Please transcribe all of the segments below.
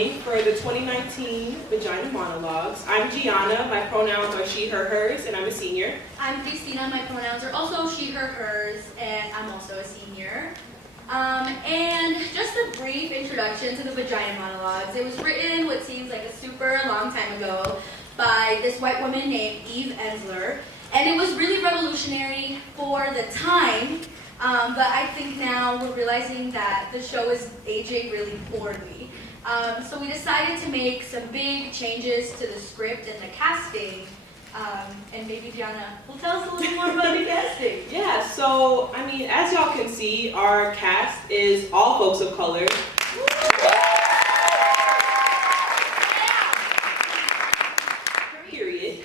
coming for the 2019 Vagina Monologues. I'm Gianna, my pronouns are she, her, hers, and I'm a senior. I'm Christina, my pronouns are also she, her, hers, and I'm also a senior. And just a brief introduction to the Vagina Monologues. It was written what seems like a super long time ago by this white woman named Eve Ensler, and it was really revolutionary for the time. But I think now we're realizing that the show is aging really poorly. So we decided to make some big changes to the script and the casting. And maybe Gianna will tell us a little more about the casting. Yeah, so, I mean, as y'all can see, our cast is all folks of color. Period.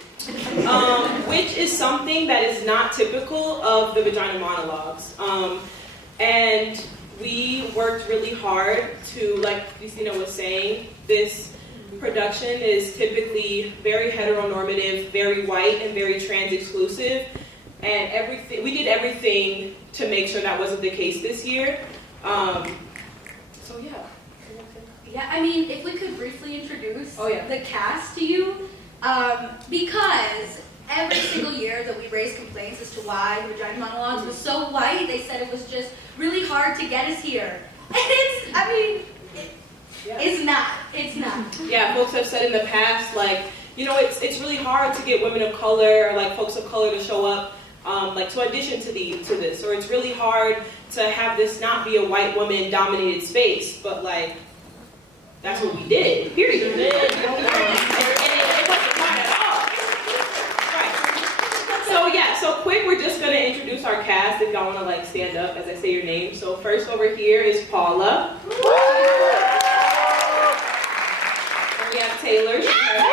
Which is something that is not typical of the Vagina Monologues. And we worked really hard to, like Christina was saying, this production is typically very heteronormative, very white, and very trans exclusive. And we did everything to make sure that wasn't the case this year. So yeah. Yeah, I mean, if we could briefly introduce the cast to you, because every single year that we raised complaints as to why the Vagina Monologues was so white, they said it was just really hard to get us here. And it's not. Yeah, folks have said in the past, like, you know, it's really hard to get women of color, or like folks of color to show up, like to audition to this, or it's really hard to have this not be a white woman dominated space, but like, that's what we did, period. It wasn't hard at all. Right. So yeah, so quick, we're just gonna introduce our cast if y'all wanna like stand up as I say your name. So first over here is Paula. We have Taylor, she, her, hers.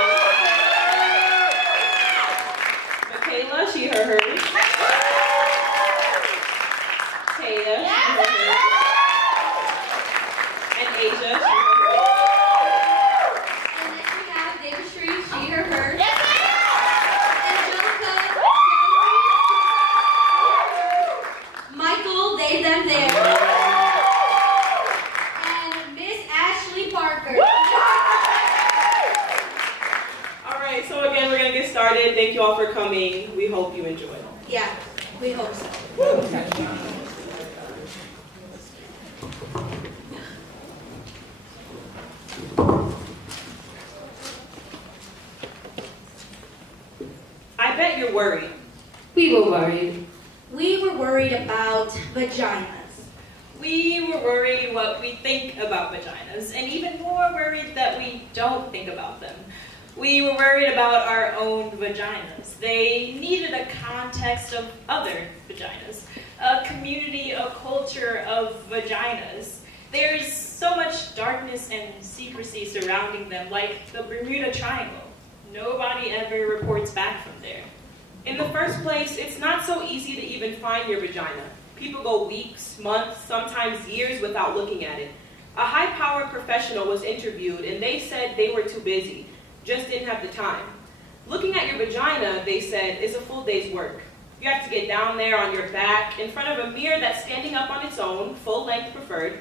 Michaela, she, her, hers. Taya, she, her, hers. And Asia, she, her, hers. And next we have David Street, she, her, hers. Angelica, Michael, they, them, theirs. And Miss Ashley Parker. So again, we're going to get started. Thank you all for coming. We hope you enjoy. Yeah, we hope so. I bet you're worried. We were worried. We were worried about vaginas. We were worried what we think about vaginas, and even more worried that we don't think about them. We were worried about our own vaginas. They needed a context of other vaginas, a community, a culture of vaginas. There's so much darkness and secrecy surrounding them, like the Bermuda Triangle. Nobody ever reports back from there. In the first place, it's not so easy to even find your vagina. People go weeks, months, sometimes years without looking at it. A high-powered professional was interviewed, and they said they were too busy. Just didn't have the time. Looking at your vagina, they said, is a full day's work. You have to get down there on your back in front of a mirror that's standing up on its own, full length preferred.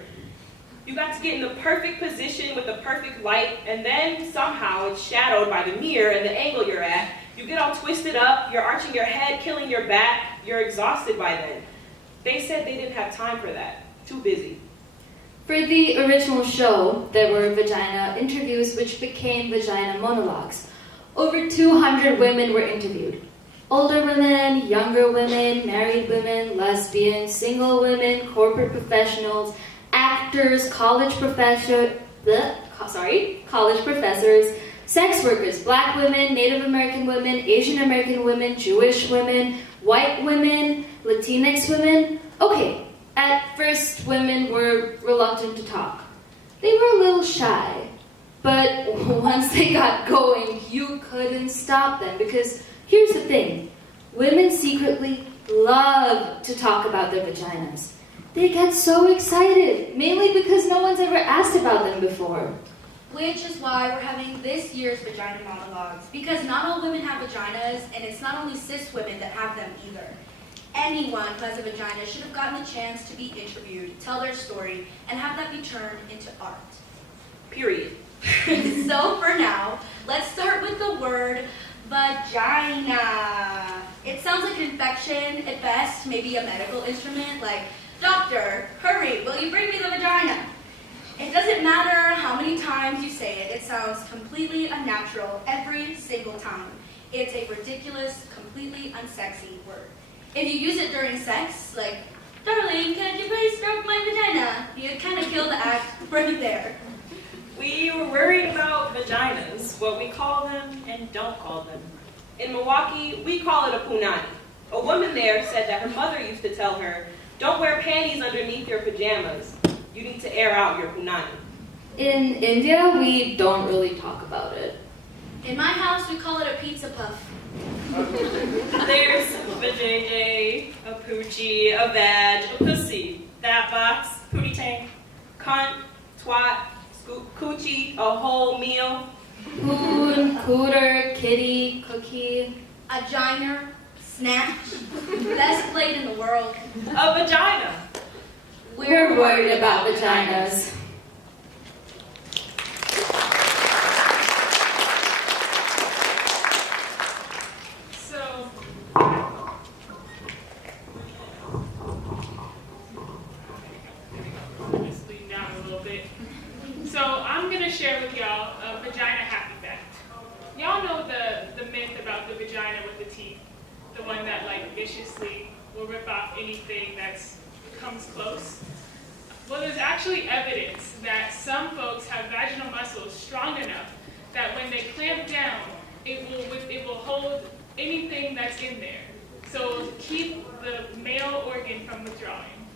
You got to get in the perfect position with the perfect light, and then somehow it's shadowed by the mirror and the angle you're at. You get all twisted up, you're arching your head, killing your back, you're exhausted by then. They said they didn't have time for that. Too busy. For the original show, there were vagina interviews which became Vagina Monologues. Over 200 women were interviewed. Older women, younger women, married women, lesbians, single women, corporate professionals, actors, college professors, sex workers, black women, Native American women, Asian American women, Jewish women, white women, Latinx women. Okay. At first, women were reluctant to talk. They were a little shy, but once they got going, you couldn't stop them because here's the thing. Women secretly love to talk about their vaginas. They get so excited, mainly because no one's ever asked about them before. Which is why we're having this year's Vagina Monologues, because not all women have vaginas, and it's not only cis women that have them either. Anyone who has a vagina should have gotten the chance to be interviewed, tell their story, and have that be turned into art. Period. So for now, let's start with the word vagina. It sounds like an infection at best, maybe a medical instrument like, doctor, hurry, will you bring me the vagina? It doesn't matter how many times you say it, it sounds completely unnatural every single time. It's a ridiculous, completely unsexy word. If you use it during sex, like, darling, can you please stroke my vagina? You kind of kill the act right there. We were worried about vaginas, what we call them and don't call them. In Milwaukee, we call it a punani. A woman there said that her mother used to tell her, don't wear panties underneath your pajamas. You need to air out your punani. In India, we don't really talk about it. In my house, we call it a pizza puff. There's a vajayjay, a poochie, a vag, a pussy, that box, pootie tank, Cunt, twat, coochie, a whole meal. Coon, cooter, kitty, cookie. A giner, snatch, best blade in the world. a vagina. We're worried about vaginas. So, just lean down a little bit. So I'm gonna share with y'all a vagina happy fact. Y'all know the myth about the vagina with the teeth, the one that like viciously will rip off anything that comes close. Well, there's actually evidence that some folks have vaginal muscles strong enough that when they clamp down, it will hold anything that's in there. So keep the male organ from withdrawing.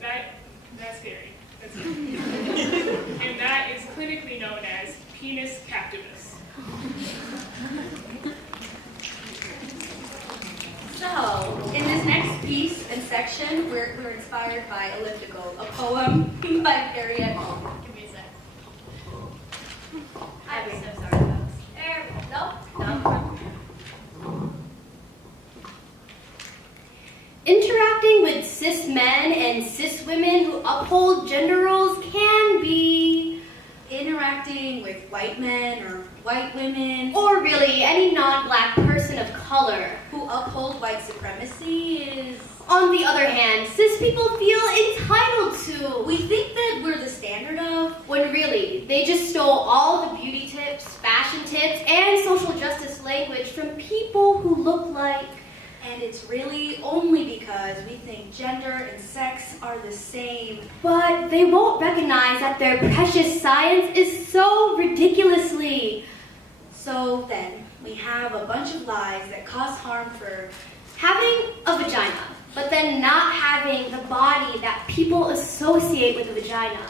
That's scary. That's scary. And that is clinically known as penis captivus. So, in this next piece and section, we're inspired by Elliptical, a poem by Harriet. Give me a sec. I'm so sorry, folks. There, no. Interacting with cis men and cis women who uphold gender roles can be, Interacting with white men or white women or really any non-black person of color. who uphold white supremacy is... On the other hand, cis people feel entitled to, We think that we're the standard of... when really, they just stole all the beauty tips, fashion tips, and social justice language from people who look like... And it's really only because we think gender and sex are the same. But they won't recognize that their precious science is so ridiculously... So then, we have a bunch of lies that cause harm for... having a vagina, but then not having the body that people associate with a vagina.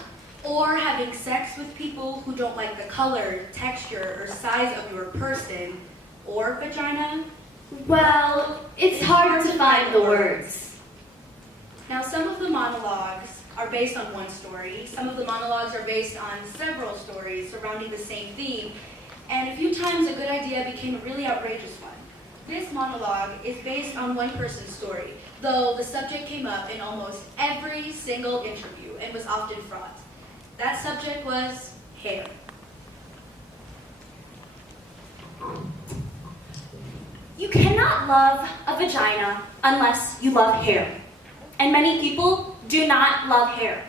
Or having sex with people who don't like the color, texture, or size of your person or vagina. Well, it's hard to find the words. Now, some of the monologues are based on one story. Some of the monologues are based on several stories surrounding the same theme. And a few times a good idea became a really outrageous one. This monologue is based on one person's story, though the subject came up in almost every single interview and was often fraught. That subject was hair. You cannot love a vagina unless you love hair. And many people do not love hair.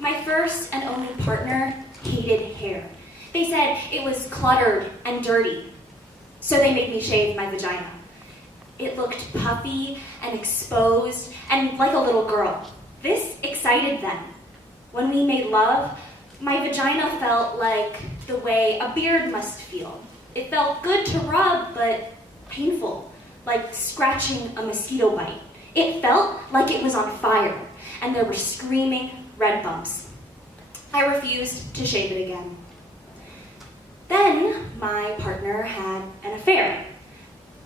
My first and only partner hated hair. They said it was cluttered and dirty. So they made me shave my vagina. It looked puffy and exposed and like a little girl. This excited them. When we made love, my vagina felt like the way a beard must feel. It felt good to rub, but painful, like scratching a mosquito bite. It felt like it was on fire, and there were screaming red bumps. I refused to shave it again. Then my partner had an affair.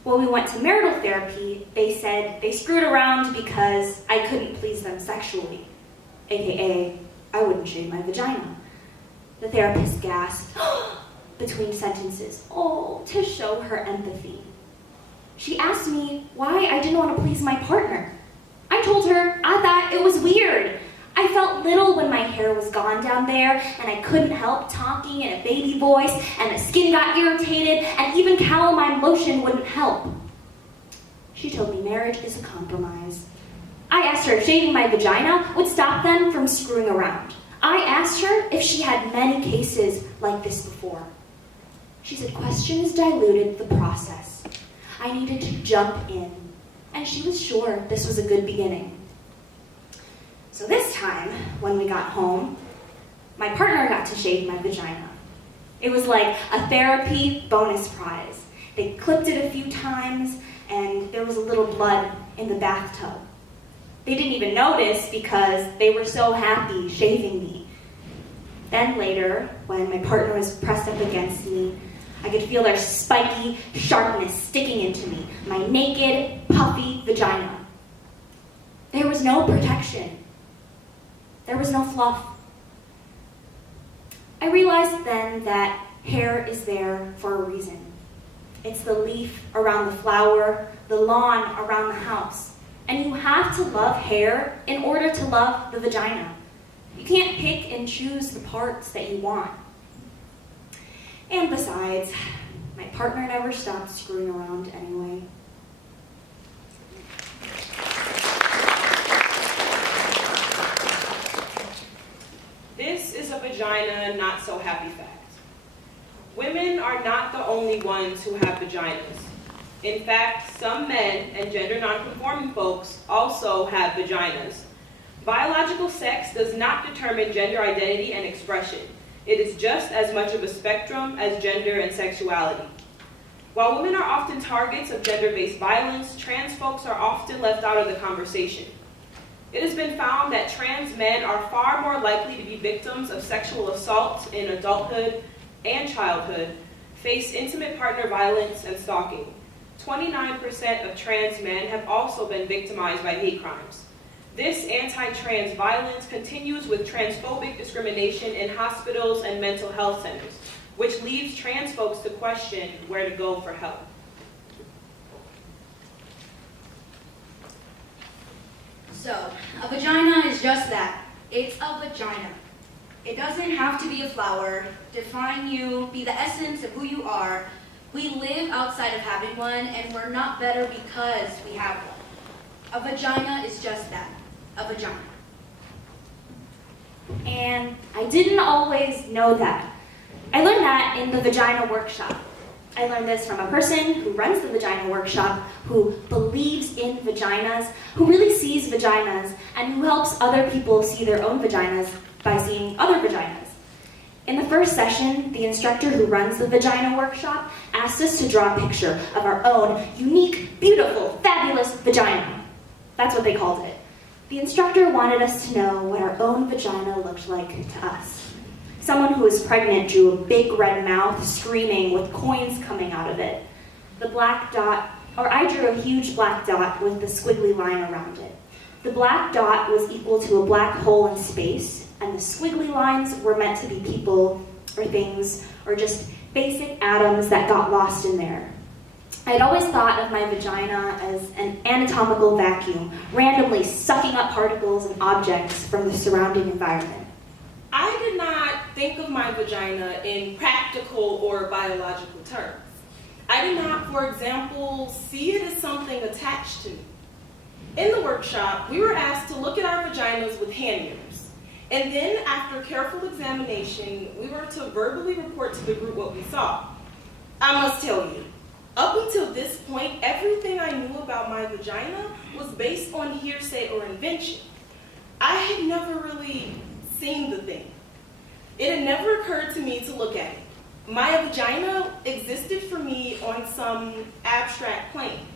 When we went to marital therapy, they said they screwed around because I couldn't please them sexually, aka I wouldn't shave my vagina. The therapist gasped between sentences, to show her empathy. She asked me why I didn't want to please my partner. I told her I thought it was weird. I felt little when my hair was gone down there, and I couldn't help talking in a baby voice, and the skin got irritated, and even calamine lotion wouldn't help. She told me marriage is a compromise. I asked her if shaving my vagina would stop them from screwing around. I asked her if she had many cases like this before. She said questions diluted the process. I needed to jump in, and she was sure this was a good beginning. So this time, when we got home, my partner got to shave my vagina. It was like a therapy bonus prize. They clipped it a few times, and there was a little blood in the bathtub. They didn't even notice because they were so happy shaving me. Then later, when my partner was pressed up against me, I could feel their spiky sharpness sticking into me, my naked, puffy vagina. There was no protection. There was no fluff. I realized then that hair is there for a reason. It's the leaf around the flower, the lawn around the house. And you have to love hair in order to love the vagina. You can't pick and choose the parts that you want. And besides, my partner never stopped screwing around anyway. This is a vagina not so happy fact. Women are not the only ones who have vaginas. In fact, some men and gender nonconforming folks also have vaginas. Biological sex does not determine gender identity and expression. It is just as much of a spectrum as gender and sexuality. While women are often targets of gender-based violence, trans folks are often left out of the conversation. It has been found that trans men are far more likely to be victims of sexual assault in adulthood and childhood, face intimate partner violence and stalking. 29% of trans men have also been victimized by hate crimes. This anti-trans violence continues with transphobic discrimination in hospitals and mental health centers, which leaves trans folks to question where to go for help. So, a vagina is just that. It's a vagina. It doesn't have to be a flower, define you, be the essence of who you are. We live outside of having one, and we're not better because we have one. A vagina is just that, a vagina. And I didn't always know that. I learned that in the Vagina Workshop. I learned this from a person who runs the Vagina Workshop, who believes in vaginas, who really sees vaginas, and who helps other people see their own vaginas by seeing other vaginas. In the first session, the instructor who runs the Vagina Workshop asked us to draw a picture of our own unique, beautiful, fabulous vagina. That's what they called it. The instructor wanted us to know what our own vagina looked like to us. Someone who was pregnant drew a big red mouth, screaming with coins coming out of it. The black dot, or I drew a huge black dot with the squiggly line around it. The black dot was equal to a black hole in space, and the squiggly lines were meant to be people or things or just basic atoms that got lost in there. I'd always thought of my vagina as an anatomical vacuum, randomly sucking up particles and objects from the surrounding environment. I did not think of my vagina in practical or biological terms. I did not, for example, see it as something attached to me. In the workshop, we were asked to look at our vaginas with hand mirrors. And then, after careful examination, we were to verbally report to the group what we saw. I must tell you, up until this point, everything I knew about my vagina was based on hearsay or invention. I had never really seen the thing. It had never occurred to me to look at it. My vagina existed for me on some abstract plane.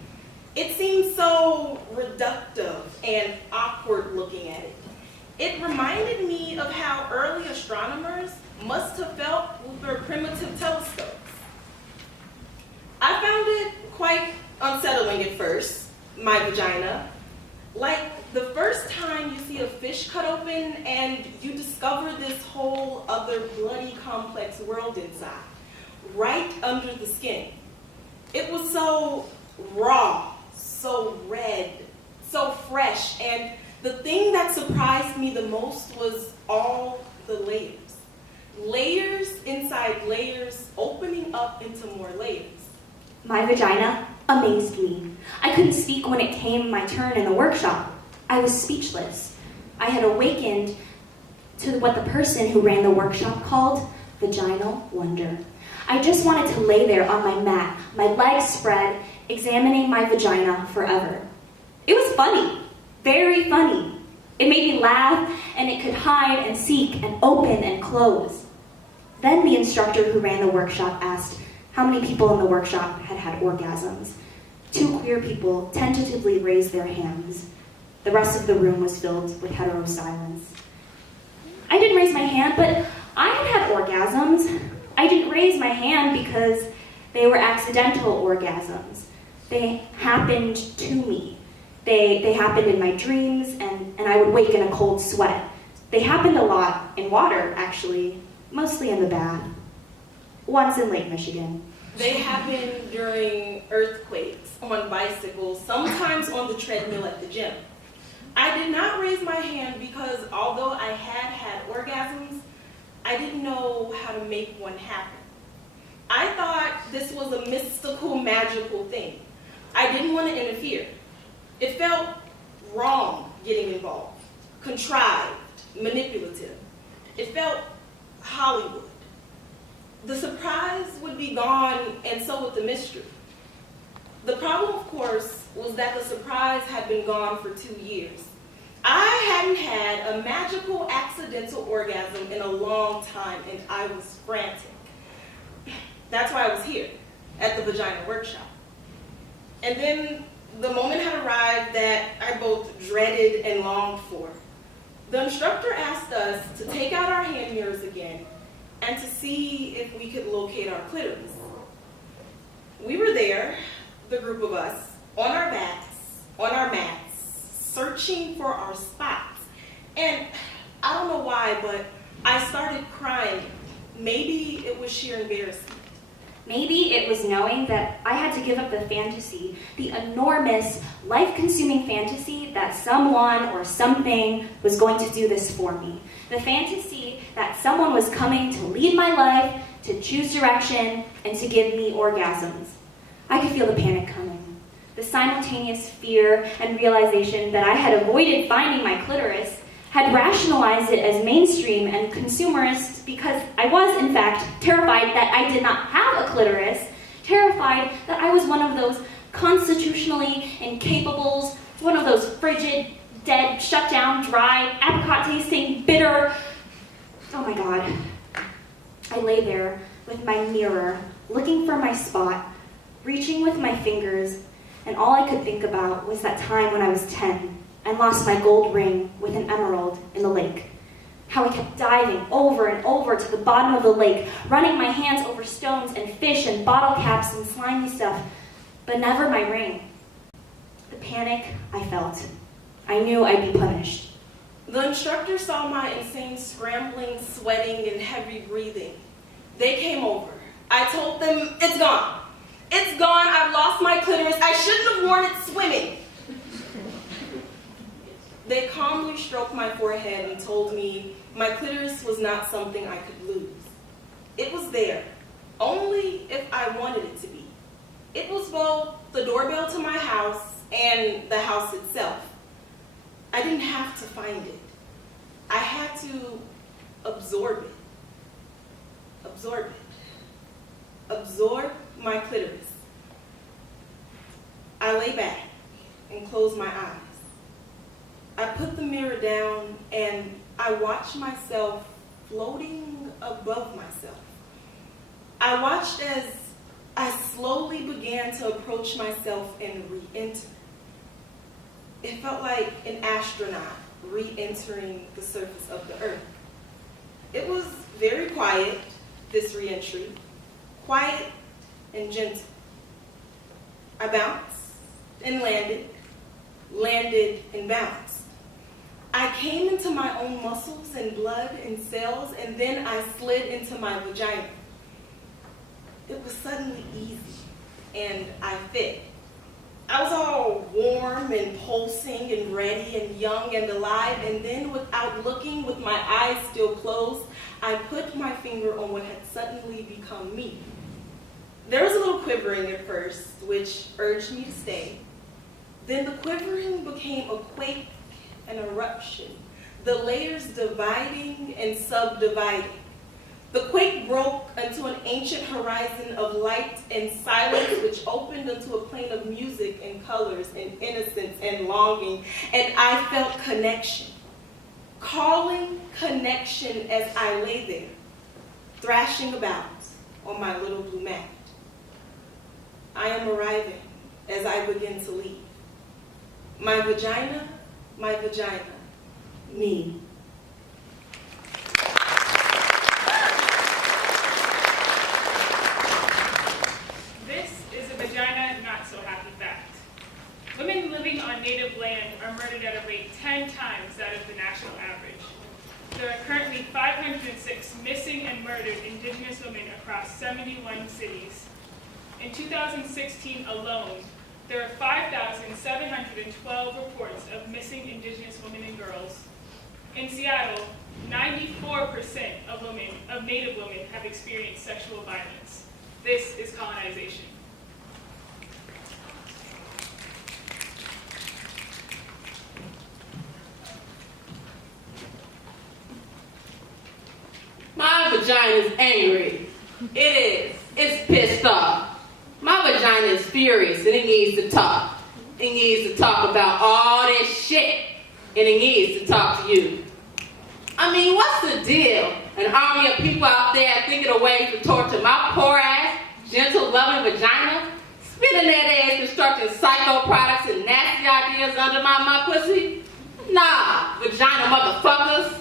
It seemed so reductive and awkward looking at it. It reminded me of how early astronomers must have felt with their primitive telescopes. I found it quite unsettling at first, my vagina. Like the first time you see a fish cut open and you discover this whole other bloody complex world inside, right under the skin. It was so raw, so red, so fresh, and The thing that surprised me the most was all the layers. Layers inside layers, opening up into more layers. My vagina amazed me. I couldn't speak when it came my turn in the workshop. I was speechless. I had awakened to what the person who ran the workshop called vaginal wonder. I just wanted to lay there on my mat, my legs spread, examining my vagina forever. It was funny, very funny. It made me laugh, and it could hide and seek and open and close. Then the instructor who ran the workshop asked how many people in the workshop had had orgasms. 2 queer people tentatively raised their hands. The rest of the room was filled with hetero silence. I didn't raise my hand, but I had had orgasms. I didn't raise my hand because they were accidental orgasms. They happened to me. They happened in my dreams, and I would wake in a cold sweat. They happened a lot in water, actually, mostly in the bath. Once in Lake Michigan. They happened during earthquakes, on bicycles, sometimes on the treadmill at the gym. I did not raise my hand because although I had had orgasms, I didn't know how to make one happen. I thought this was a mystical, magical thing. I didn't want to interfere. It felt wrong getting involved, contrived, manipulative. It felt Hollywood. The surprise would be gone, and so would the mystery. The problem, of course, was that the surprise had been gone for 2 years. I hadn't had a magical accidental orgasm in a long time, and I was frantic. That's why I was here, at the Vagina Workshop. And then the moment had arrived that I both dreaded and longed for. The instructor asked us to take out our hand mirrors again and to see if we could locate our clitoris. We were there, the group of us, on our backs, on our mats, searching for our spots. And I don't know why, but I started crying. Maybe it was sheer embarrassment. Maybe it was knowing that I had to give up the fantasy, the enormous, life-consuming fantasy that someone or something was going to do this for me. The fantasy that someone was coming to lead my life, to choose direction, and to give me orgasms. I could feel the panic coming. The simultaneous fear and realization that I had avoided finding my clitoris, had rationalized it as mainstream and consumerist because I was, in fact, terrified that I did not have a clitoris, terrified that I was one of those constitutionally incapables, one of those frigid, dead, shut down, dry, apricot-tasting, bitter. Oh my God. I lay there with my mirror, looking for my spot, reaching with my fingers, and all I could think about was that time when I was 10 and lost my gold ring with an emerald in the lake. How I kept diving over and over to the bottom of the lake, running my hands over stones and fish and bottle caps and slimy stuff, but never my ring. The panic I felt. I knew I'd be punished. The instructor saw my insane scrambling, sweating, and heavy breathing. They came over. I told them, it's gone. It's gone. I've lost my clitoris. I shouldn't have worn it swimming. They calmly stroked my forehead and told me my clitoris was not something I could lose. It was there, only if I wanted it to be. It was both the doorbell to my house and the house itself. I didn't have to find it. I had to absorb it. Absorb it. Absorb my clitoris. I lay back and closed my eyes. I put the mirror down and I watched myself floating above myself. I watched as I slowly began to approach myself and re-enter. It felt like an astronaut re-entering the surface of the earth. It was very quiet, this re-entry, quiet and gentle. I bounced and landed and bounced. I came into my own muscles and blood and cells, and then I slid into my vagina. It was suddenly easy, and I fit. I was all warm and pulsing and ready and young and alive, and then without looking, with my eyes still closed, I put my finger on what had suddenly become me. There was a little quivering at first, which urged me to stay. Then the quivering became a quake, an eruption, the layers dividing and subdividing. The quake broke into an ancient horizon of light and silence, which opened into a plane of music and colors and innocence and longing, and I felt connection, calling connection as I lay there, thrashing about on my little blue mat. I am arriving as I begin to leave. My vagina, me. This is a vagina not so happy fact. Women living on native land are murdered at a rate 10 times that of the national average. There are currently 506 missing and murdered Indigenous women across 71 cities. In 2016 alone, there are 5,712 reports of missing Indigenous women and girls. In Seattle, 94% of Native women have experienced sexual violence. This is colonization. My vagina is angry. It is. It's pissed off. My vagina is furious and it needs to talk. It needs to talk about all this shit. And it needs to talk to you. I mean, what's the deal? An army of people out there thinking of ways to torture my poor ass, gentle, loving vagina, spending their days constructing psycho products and nasty ideas under my pussy? Nah, vagina motherfuckers.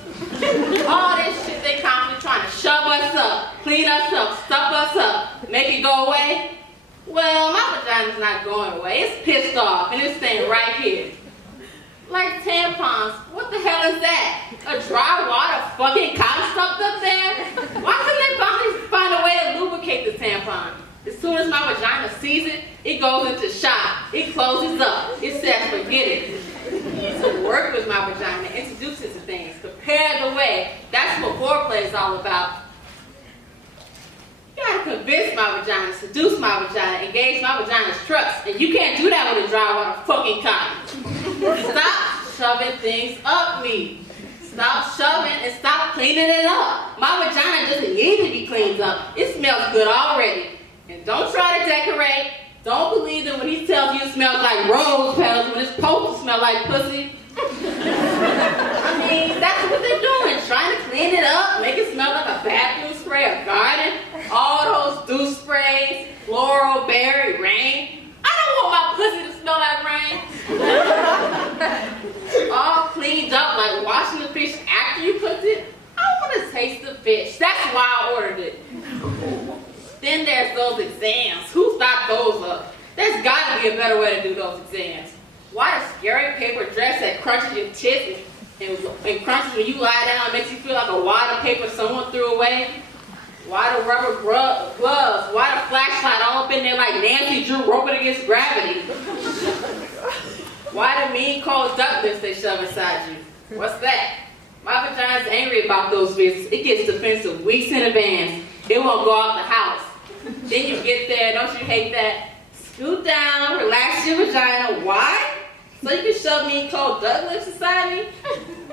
All this shit they constantly trying to shove us up, clean us up, stuff us up, make it go away. Well, my vagina's not going away. It's pissed off and it's staying right here. Like tampons, what the hell is that? A dry water fucking cotton stuffed up there? Why couldn't they finally find a way to lubricate the tampon? As soon as my vagina sees it, it goes into shock. It closes up. It says forget it. So work with my vagina, introduce it to things, prepare the way. That's what foreplay is all about. You gotta convince my vagina, seduce my vagina, engage my vagina's trust. And you can't do that with a dry water fucking cotton. Stop shoving things up me. Stop shoving and stop cleaning it up. My vagina doesn't need to be cleaned up. It smells good already. And don't try to decorate. Don't believe him when he tells you it smells like rose petals when it's supposed to smell like pussy. I mean, that's what they're doing. Trying to clean it up, make it smell like a bathroom spray, a garden. All those dew sprays, floral, berry, rain. I don't want my pussy to smell like rain. All cleaned up like washing the fish after you cooked it. I want to taste the fish. That's why I ordered it. Then there's those exams. Who thought those up? There's got to be a better way to do those exams. Why the scary paper dress that crunches your tits and crunches when you lie down and makes you feel like a wad of paper someone threw away? Why the rubber gloves? Why the flashlight all up in there like Nancy Drew roping against gravity? Why the mean cold duck lips they shove inside you? What's that? My vagina's angry about those visits. It gets defensive weeks in advance. It won't go out the house. Then you get there, don't you hate that? Scoot down, relax your vagina. Why? So you can shove mean cold duck lips inside me?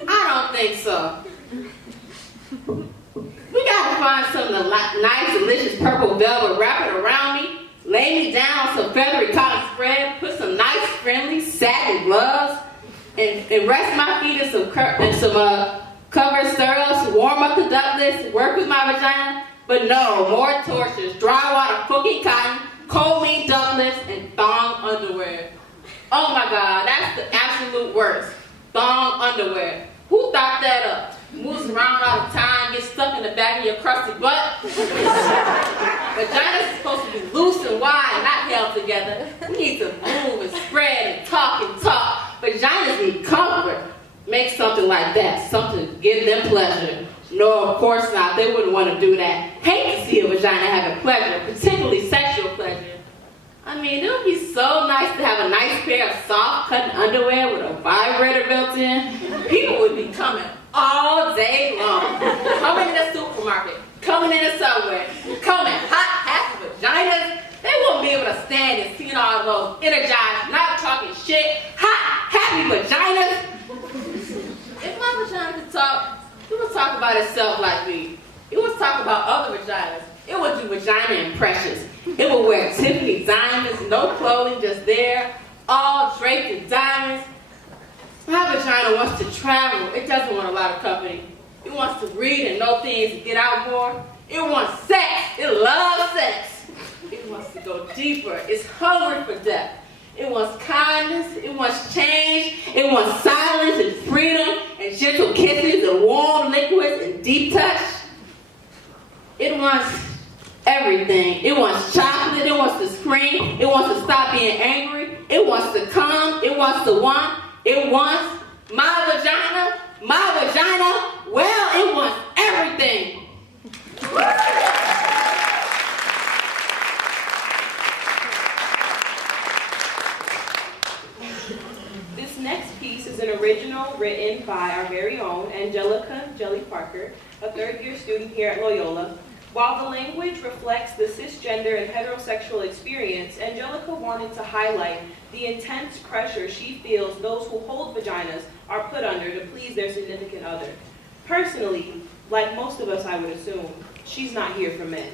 I don't think so. We gotta find some of the nice, delicious purple velvet, wrap it around me, lay me down on some feathery cotton spread, put some nice, friendly satin gloves, and rest my feet in some covered stirrups, warm up the ductlets, work with my vagina. But no, more tortures, dry water, fucking cotton, cold meat ductlets, and thong underwear. Oh my God, that's the absolute worst. Thong underwear. Who thought that up? Moves around all the time, gets stuck in the back of your crusty butt. Vagina's supposed to be loose and wide, not held together. We need to move and spread and talk and talk. Vaginas need comfort. Make something like that, something to give them pleasure. No, of course not. They wouldn't want to do that. Hate to see a vagina having pleasure, particularly sexual pleasure. I mean, it would be so nice to have a nice pair of soft cotton underwear with a vibrator built in. People would be coming all day long. Coming in the supermarket, coming in the subway, coming hot, happy vaginas. They wouldn't be able to stand and see all those energized, not talking shit, hot, happy vaginas. If my vagina could talk, it would talk about itself like me. It would talk about other vaginas. It would do vagina impressions. It would wear Tiffany diamonds, no clothing, just there, all draped in diamonds. My vagina wants to travel. It doesn't want a lot of company. It wants to read and know things and get out more. It wants sex. It loves sex. It wants to go deeper. It's hungry for depth. It wants kindness. It wants change. It wants silence and freedom and gentle kisses and warm liquids and deep touch. It wants everything. It wants chocolate. It wants to scream. It wants to stop being angry. It wants to come. It wants to want. It wants my vagina. My vagina. Well, it wants everything. This next piece is an original written by our very own Angelica Jelly Parker, a third-year student here at Loyola. While the language reflects the cisgender and heterosexual experience, Angelica wanted to highlight the intense pressure she feels those who hold vaginas are put under to please their significant other. Personally, like most of us I would assume, she's not here for men.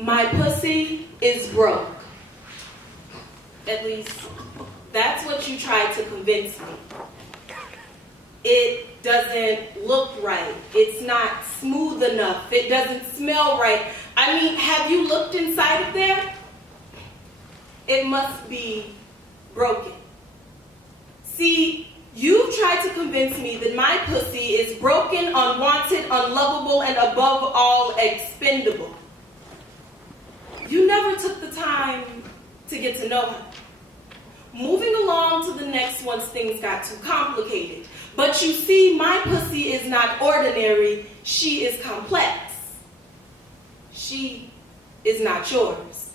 My pussy is broke. At least, that's what you tried to convince me. It doesn't look right. It's not smooth enough. It doesn't smell right. I mean, have you looked inside of there? It must be broken. See, you've tried to convince me that my pussy is broken, unwanted, unlovable, and above all, expendable. You never took the time to get to know her. Moving along to the next once things got too complicated. But you see, my pussy is not ordinary. She is complex. She is not yours.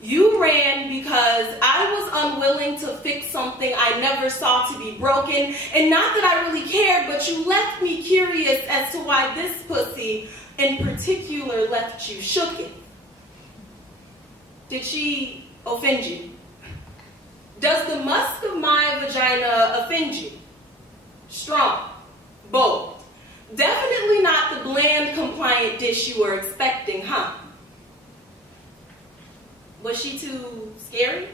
You ran because I was unwilling to fix something I never saw to be broken. And not that I really cared, but you left me curious as to why this pussy in particular left you shooken. Did she offend you? Does the musk of my vagina offend you? Strong, bold. Definitely not the bland, compliant dish you were expecting, huh? Was she too scary?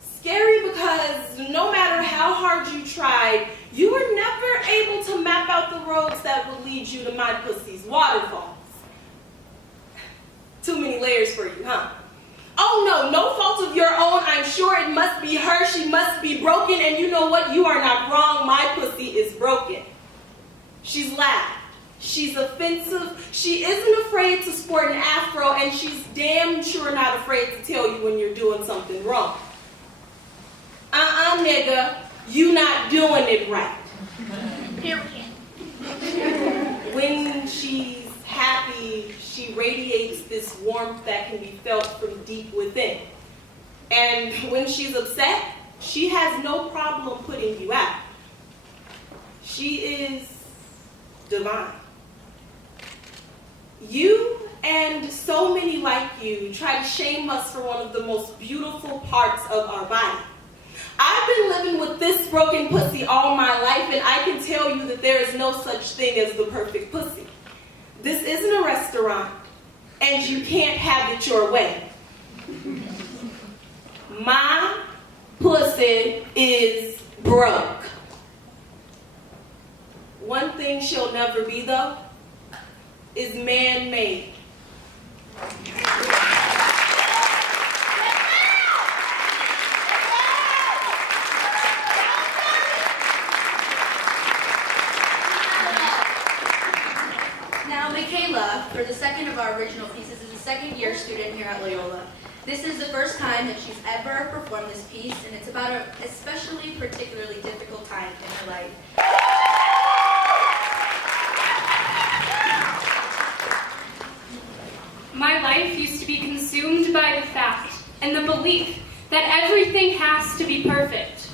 Scary because no matter how hard you tried, you were never able to map out the roads that would lead you to my pussy's waterfalls. Too many layers for you, huh? Oh no fault of your own. I'm sure it must be her. She must be broken. And you know what? You are not wrong. My pussy is broken. She's loud. She's offensive. She isn't afraid to sport an afro. And she's damn sure not afraid to tell you when you're doing something wrong. Nigga. You not doing it right. Period. When she's happy, she radiates this warmth that can be felt from deep within. And when she's upset, she has no problem putting you out. She is divine. You and so many like you try to shame us for one of the most beautiful parts of our body. I've been living with this broken pussy all my life, and I can tell you that there is no such thing as the perfect pussy. This isn't a restaurant, and you can't have it your way. My pussy is broke. One thing she'll never be, though, is man-made. Now, Michaela, for the second of our original pieces, is a second-year student here at Loyola. This is the first time that she's ever performed this piece, and it's about an especially particularly difficult time in her life. my life used to be consumed by the fact and the belief that everything has to be perfect.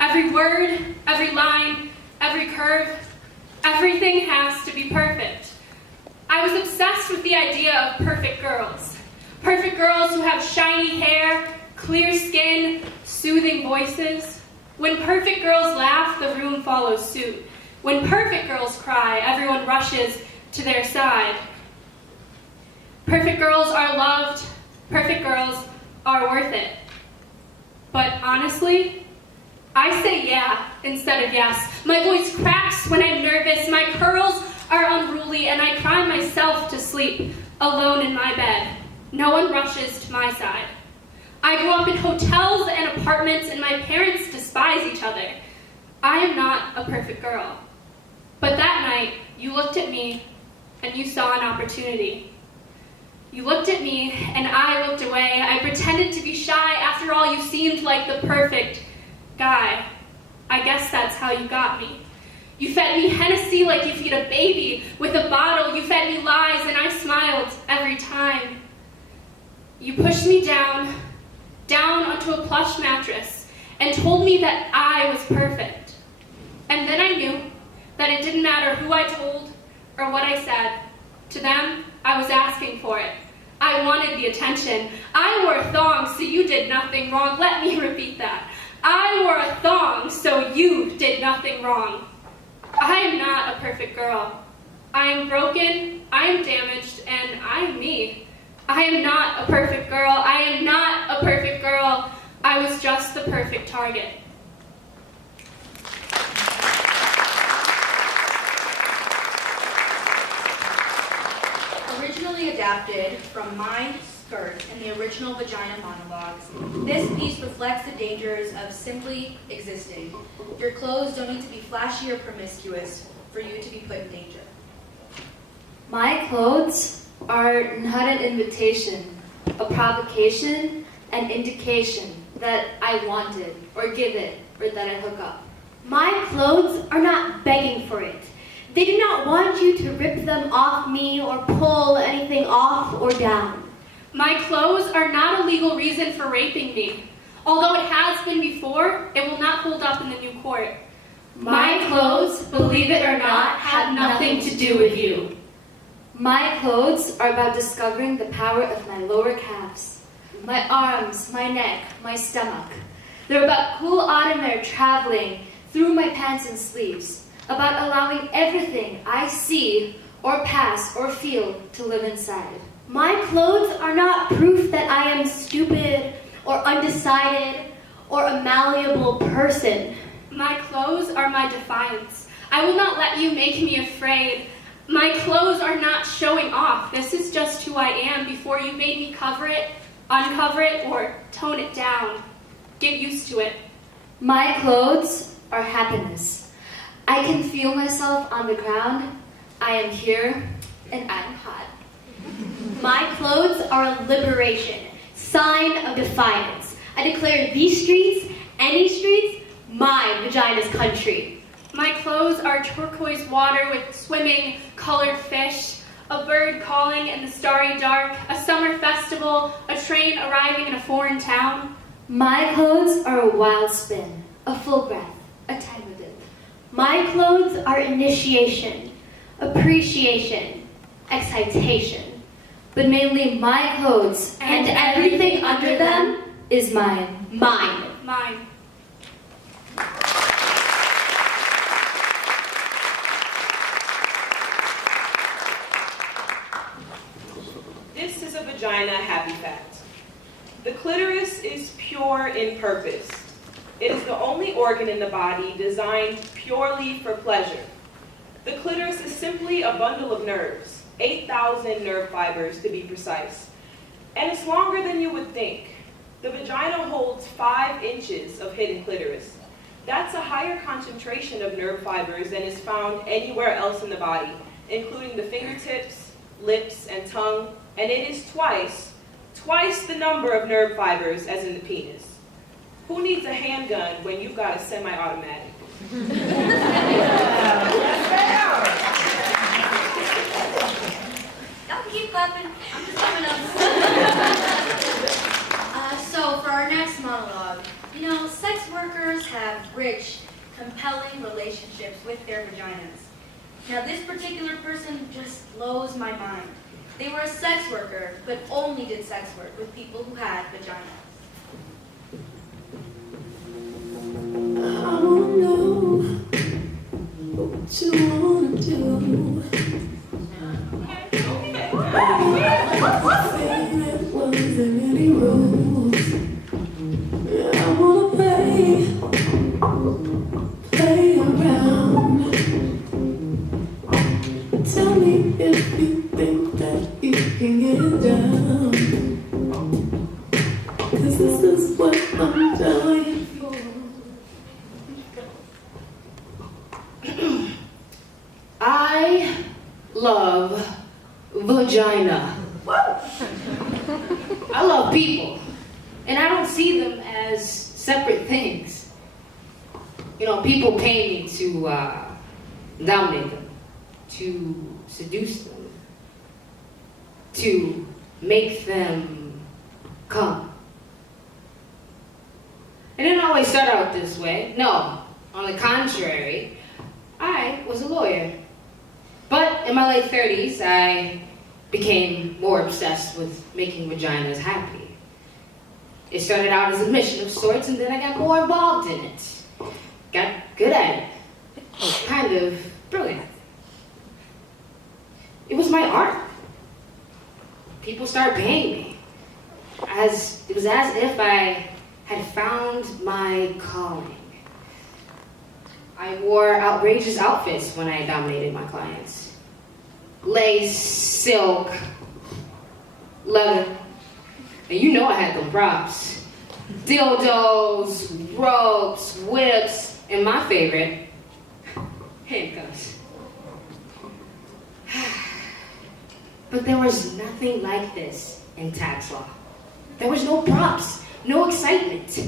Every word, every line, every curve, everything has to be perfect. I was obsessed with the idea of perfect girls. Perfect girls who have shiny hair, clear skin, soothing voices. When perfect girls laugh, the room follows suit. When perfect girls cry, everyone rushes to their side. Perfect girls are loved. Perfect girls are worth it. But honestly, I say yeah instead of yes. My voice cracks when I'm nervous. My curls are unruly, and I cry myself to sleep alone in my bed. No one rushes to my side. I grew up in hotels and apartments, and my parents despise each other. I am not a perfect girl. But that night, you looked at me, and you saw an opportunity. You looked at me, and I looked away. I pretended to be shy. After all, you seemed like the perfect guy. I guess that's how you got me. You fed me Hennessy like you feed a baby with a bottle. You fed me lies, and I smiled every time. You pushed me down onto a plush mattress, and told me that I was perfect. And then I knew that it didn't matter who I told or what I said. To them, I was asking for it. I wanted the attention. I wore a thong, so you did nothing wrong. Let me repeat that. I wore a thong, so you did nothing wrong. I am not a perfect girl. I am broken, I am damaged, and I am me. I am not a perfect girl. I am not a perfect girl. I was just the perfect target. Originally adapted from My Skirt and the original Vagina Monologues, this piece reflects the dangers of simply existing. Your clothes don't need to be flashy or promiscuous for you to be put in danger. My clothes are not an invitation, a provocation, an indication that I want it, or give it, or that I hook up. My clothes are not begging for it. They do not want you to rip them off me or pull anything off or down. My clothes are not a legal reason for raping me. Although it has been before, it will not hold up in the new court. My clothes, believe it or not, have nothing to do with you. My clothes are about discovering the power of my lower calves, my arms, my neck, my stomach. They're about cool autumn air traveling through my pants and sleeves, about allowing everything I see or pass or feel to live inside. My clothes are not proof that I am stupid or undecided or a malleable person. My clothes are my defiance. I will not let you make me afraid. My clothes are not showing off. This is just who I am before you made me cover it, uncover it, or tone it down. Get used to it. My clothes are happiness. I can feel myself on the ground. I am here, and I am hot. My clothes are a liberation, sign of defiance. I declare these streets, any streets, my vagina's country. My clothes are turquoise water with swimming colored fish, a bird calling in the starry dark, a summer festival, a train arriving in a foreign town. My clothes are a wild spin, a full breath, a tiger dip. My clothes are initiation, appreciation, excitation. But mainly my clothes and everything under them is mine. Mine. Mine. This is a vagina happy fact. The clitoris is pure in purpose. It is the only organ in the body designed purely for pleasure. The clitoris is simply a bundle of nerves, 8,000 nerve fibers to be precise. And it's longer than you would think. The vagina holds 5 inches of hidden clitoris. That's a higher concentration of nerve fibers than is found anywhere else in the body, including the fingertips, lips, and tongue, and it is twice the number of nerve fibers as in the penis. Who needs a handgun when you've got a semi-automatic? Y'all can keep clapping. I'm just coming up. workers have rich, compelling relationships with their vaginas. Now, this particular person just blows my mind. They were a sex worker, but only did sex work with people who had vaginas. I wanna know what you wanna do. Favorite, was there any rules? I wanna play around. Tell me if you think that you can get down. 'Cause this is what I'm dying for. I love vagina. I love people, and I don't see them as separate things. You know, people pay me to dominate them, to seduce them, to make them come. It didn't always start out this way. No, on the contrary, I was a lawyer. But in my late 30s, I became more obsessed with making vaginas happy. It started out as a mission of sorts, and then I got more involved in it. Got good at it. Kind of brilliant. It was my art. People started paying me. It was as if I had found my calling. I wore outrageous outfits when I dominated my clients. Lace, silk, leather. And you know I had them props. Dildos, ropes, whips, and my favorite, handcuffs. But there was nothing like this in tax law. There was no props, no excitement.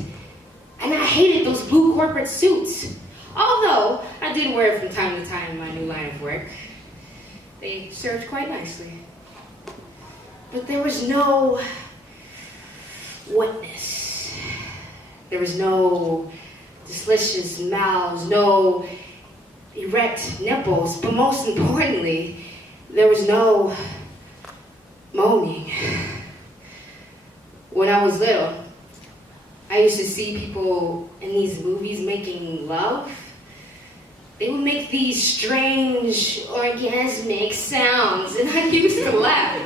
And I hated those blue corporate suits. Although, I did wear it from time to time in my new line of work. They served quite nicely. But there was no wetness. There was no delicious mouths, no erect nipples, but most importantly, there was no moaning. When I was little, I used to see people in these movies making love. They would make these strange, orgasmic sounds, and I used to laugh.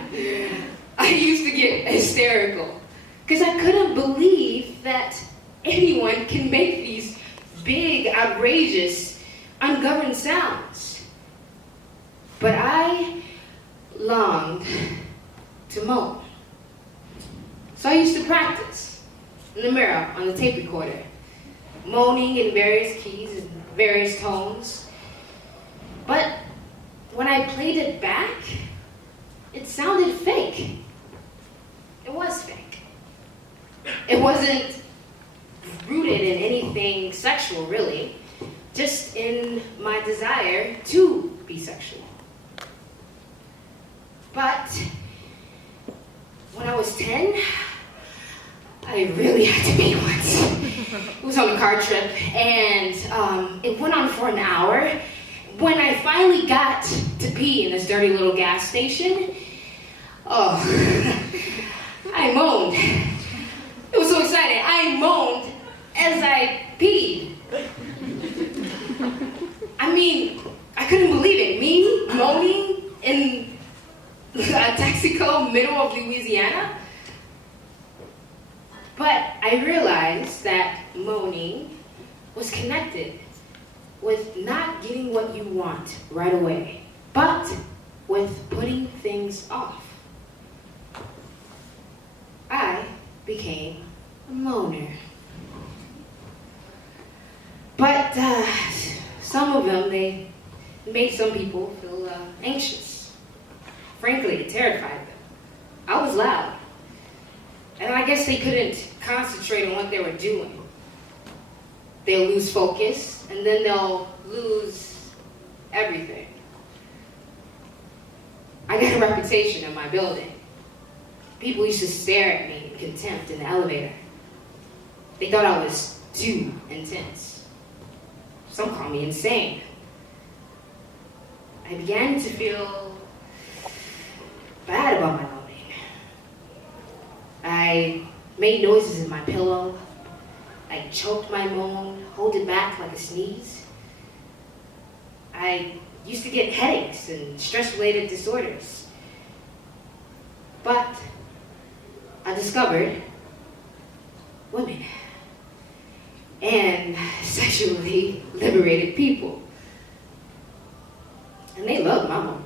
I used to get hysterical, because I couldn't believe that anyone can make these big, outrageous, ungoverned sounds. But I longed to moan. So I used to practice in the mirror on the tape recorder, moaning in various keys and various tones. But when I played it back, it sounded fake. It was fake. It wasn't rooted in anything sexual, really, just in my desire to be sexual. But when I was 10, I really had to pee once. It was on a car trip, and it went on for an hour. When I finally got to pee in this dirty little gas station, oh, I moaned. It was so exciting. I moaned as I peed. I mean, I couldn't believe it. Me moaning in Texaco, middle of Louisiana. But I realized that moaning was connected with not getting what you want right away, but with putting things off. I became a moaner. But some of them, they made some people feel anxious. Frankly, it terrified them. I was loud. And I guess they couldn't concentrate on what they were doing. They'll lose focus, and then they'll lose everything. I got a reputation in my building. People used to stare at me in contempt in the elevator. They thought I was too intense. Some call me insane. I began to feel bad about my moaning. I made noises in my pillow. I choked my moan, hold it back like a sneeze. I used to get headaches and stress-related disorders. But I discovered women and sexually liberated people. And they loved my moaning.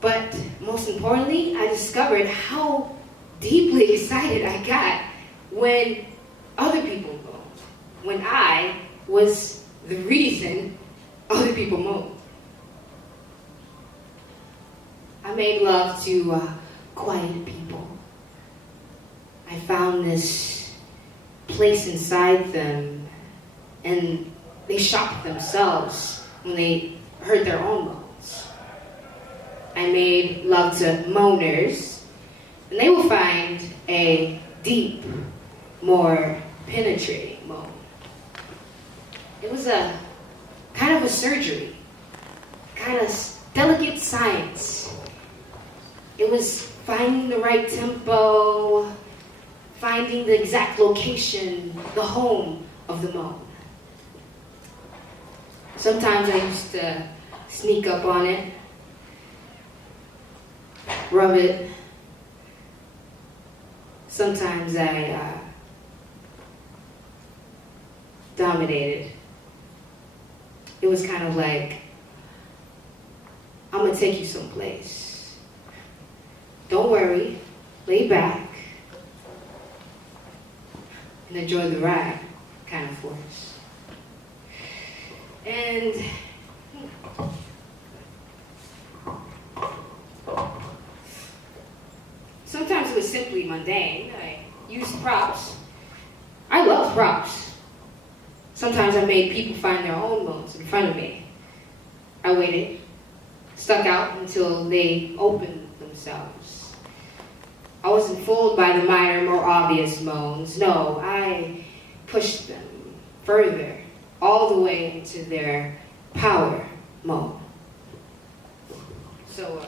But most importantly, I discovered how deeply excited I got when other people moaned, when I was the reason other people moaned. I made love to quiet people. I found this place inside them, and they shocked themselves when they heard their own moans. I made love to moaners, and they will find a deep, more penetrating moan. It was a kind of a surgery, kind of delicate science. It was finding the right tempo, finding the exact location, the home of the moan. Sometimes I used to sneak up on it, rub it. Sometimes I dominated. It was kind of like, I'm gonna take you someplace. Don't worry, lay back, and enjoy the ride kind of force. And sometimes it was simply mundane. I used props. I love props. Sometimes I made people find their own moans in front of me. I waited, stuck out until they opened themselves. I wasn't fooled by the minor, more obvious moans. No, I pushed them further, all the way into their power moan. So,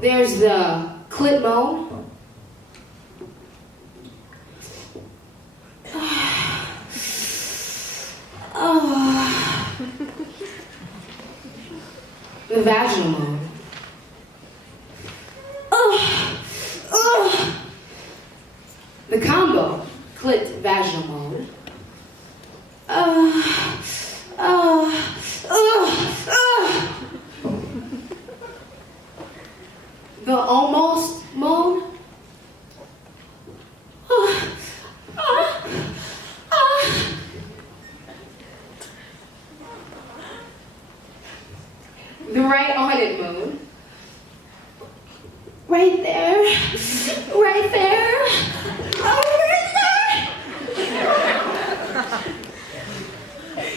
there's the clit moan. The vaginal moan. The combo clit vaginal moan. The almost moan. The right on it moan. Right there. Right there. Oh, right there.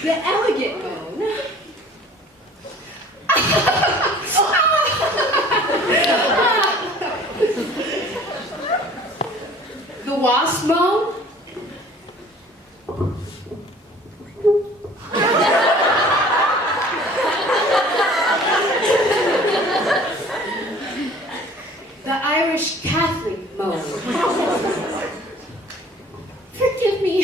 The elegant moan. The wasp moan. The Irish Catholic moan. Forgive me.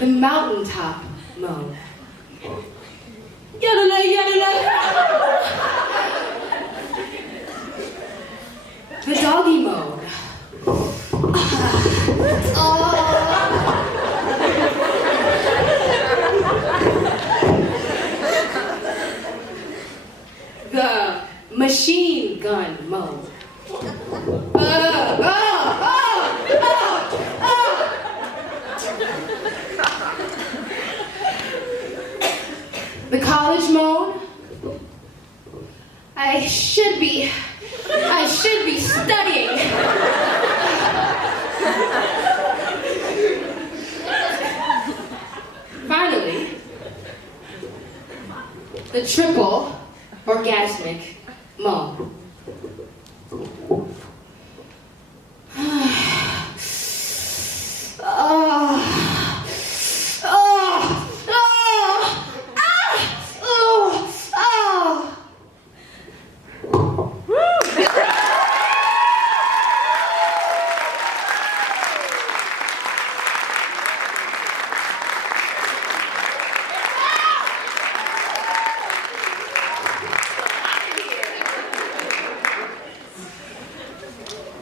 The mountaintop moan. Yadala, yadala. The doggy moan. The machine gun moan. The college moan. I should be studying. Finally, the triple orgasmic moan.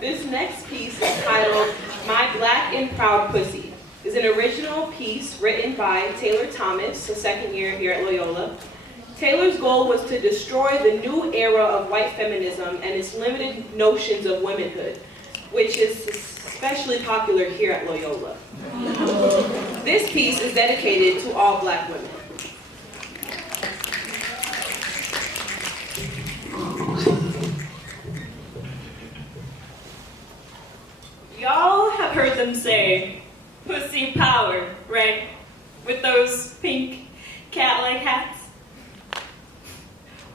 This next piece is titled My Black and Proud Pussy. It's an original piece written by Taylor Thomas, a second year here at Loyola. Taylor's goal was to destroy the new era of white feminism and its limited notions of womanhood, which is especially popular here at Loyola. This piece is dedicated to all black women. Y'all have heard them say, pussy power, right? With those pink cat-like hats.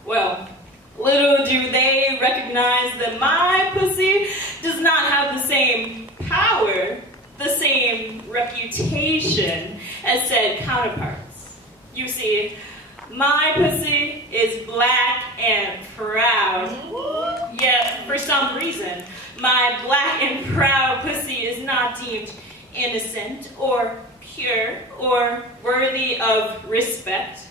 Well, little do they recognize that my pussy does not have the same power, the same reputation as said counterparts. You see, my pussy is black and proud. Yet, for some reason, my black and proud pussy is not deemed innocent or pure or worthy of respect.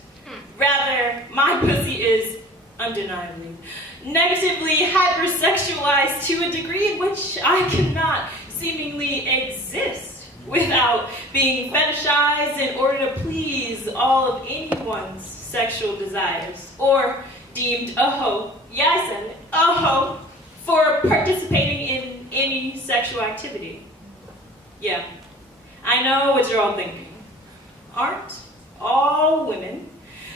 Rather, my pussy is undeniably negatively hypersexualized to a degree in which I cannot seemingly exist without being fetishized in order to please all of anyone's sexual desires, or deemed a hoe, yeah I said it, a hoe, for participating in any sexual activity. Yeah, I know what you're all thinking. Aren't all women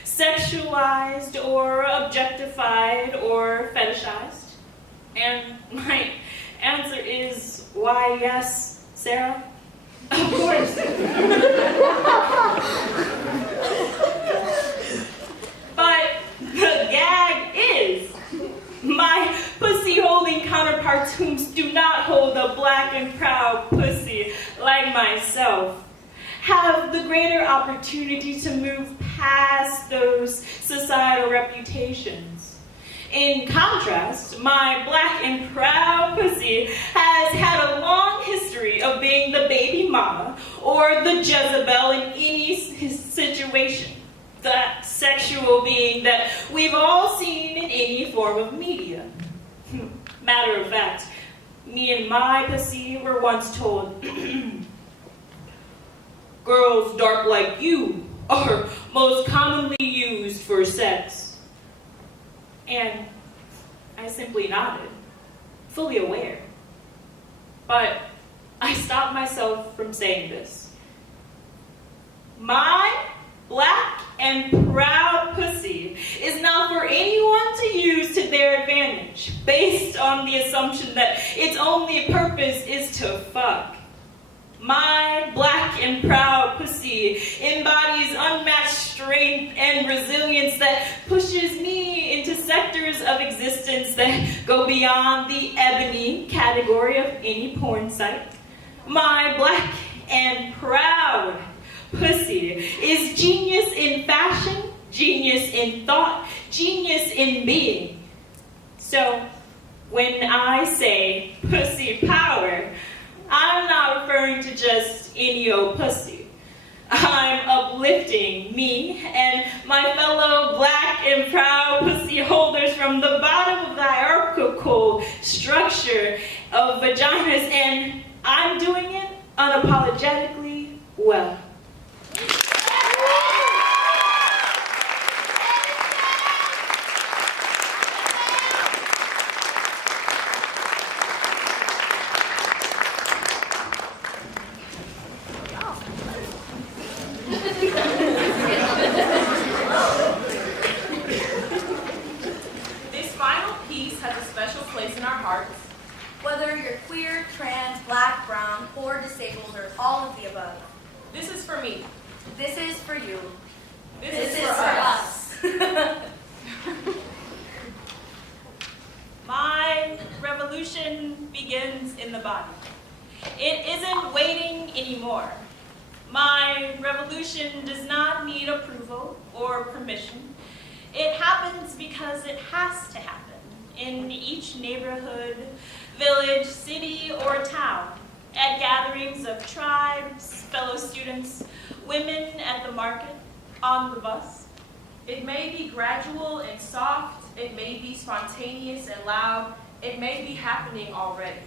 sexualized or objectified or fetishized? And my answer is, why yes, Sarah? Of course. But the gag is, my pussy-holding counterparts whom do not hold a black and proud pussy like myself have the greater opportunity to move past those societal reputations. In contrast, my black and proud pussy has had a long history of being the baby mama or the Jezebel in any situation. That sexual being that we've all seen in any form of media. Matter of fact, me and my pussy were once told, girls dark like you are most commonly used for sex. And I simply nodded, fully aware. But I stopped myself from saying this. My black and proud pussy is not for anyone to use to their advantage, based on the assumption that its only purpose is to fuck. My black and proud pussy embodies unmatched strength and resilience that pushes me into sectors of existence that go beyond the ebony category of any porn site. My black and proud pussy is genius in fashion, genius in thought, genius in being. So, when I say pussy power, I'm not referring to just any old pussy. I'm uplifting me and my fellow black and proud pussy holders from the bottom of the hierarchical structure of vaginas, and I'm doing it unapologetically well. This final brown, poor, disabled, or all of the above. This is for me. This is for you. This is for us. My revolution begins in the body. It isn't waiting anymore. My revolution does not need approval or permission. It happens because it has to happen in each neighborhood, village, city, or town, at gatherings of tribes, fellow students, women at the market, on the bus. It may be gradual and soft. It may be spontaneous and loud. It may be happening already.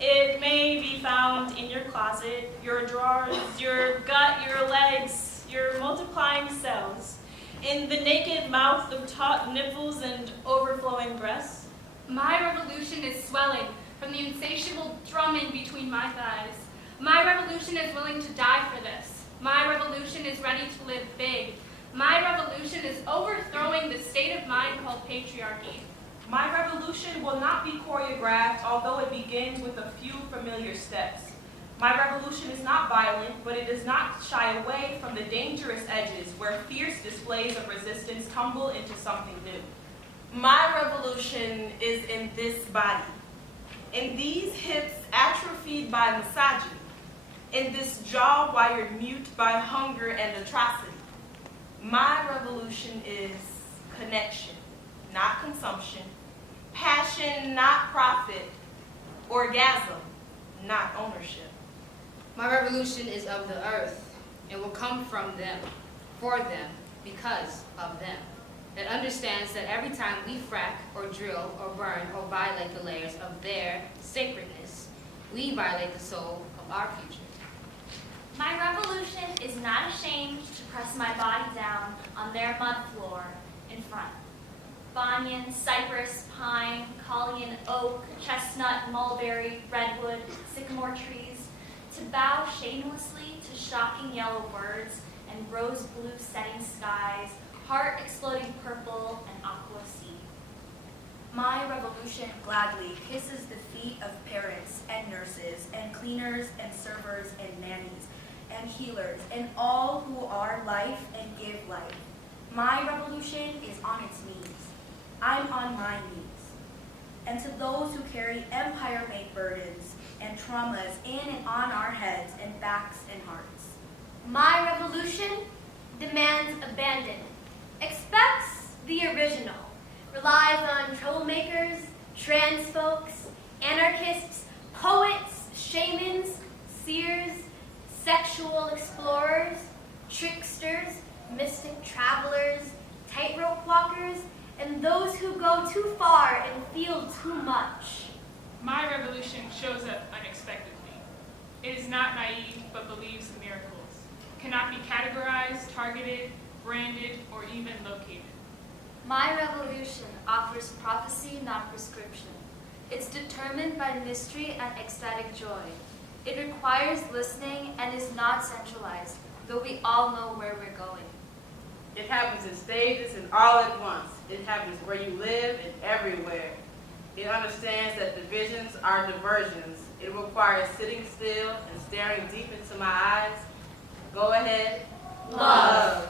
It may be found in your closet, your drawers, your gut, your legs, your multiplying cells, in the naked mouth of taut nipples and overflowing breasts. My revolution is swelling from the insatiable drumming between my thighs. My revolution is willing to die for this. My revolution is ready to live big. My revolution is overthrowing the state of mind called patriarchy. My revolution will not be choreographed, although it begins with a few familiar steps. My revolution is not violent, but it does not shy away from the dangerous edges where fierce displays of resistance tumble into something new. My revolution is in this body, in these hips atrophied by misogyny, in this jaw wired mute by hunger and atrocity. My revolution is connection, not consumption, passion, not profit, orgasm, not ownership. My revolution is of the earth. It will come from them, for them, because of them. That understands that every time we frack or drill or burn or violate the layers of their sacredness, we violate the soul of our future. My revolution is not ashamed to press my body down on their mud floor in front. Banyan, cypress, pine, Collean, oak, chestnut, mulberry, redwood, sycamore trees, to bow shamelessly to shocking yellow birds and rose blue setting skies, heart exploding purple and aqua sea. My revolution gladly kisses the feet of parents and nurses and cleaners and servers and nannies and healers and all who are life and give life. My revolution is on its knees. I'm on my knees. And to those who carry empire-made burdens and traumas in and on our heads and backs and hearts. My revolution demands abandon, expects the original, relies on troublemakers, trans folks, anarchists, poets, shamans, seers, sexual explorers, tricksters, mystic travelers, tightrope walkers, and those who go too far and feel too much. My revolution shows up unexpectedly. It is not naive, but believes in miracles. Cannot be categorized, targeted, branded, or even located. My revolution offers prophecy, not prescription. It's determined by mystery and ecstatic joy. It requires listening and is not centralized, though we all know where we're going. It happens in stages and all at once. It happens where you live and everywhere. It understands that divisions are diversions. It requires sitting still and staring deep into my eyes. Go ahead. Love.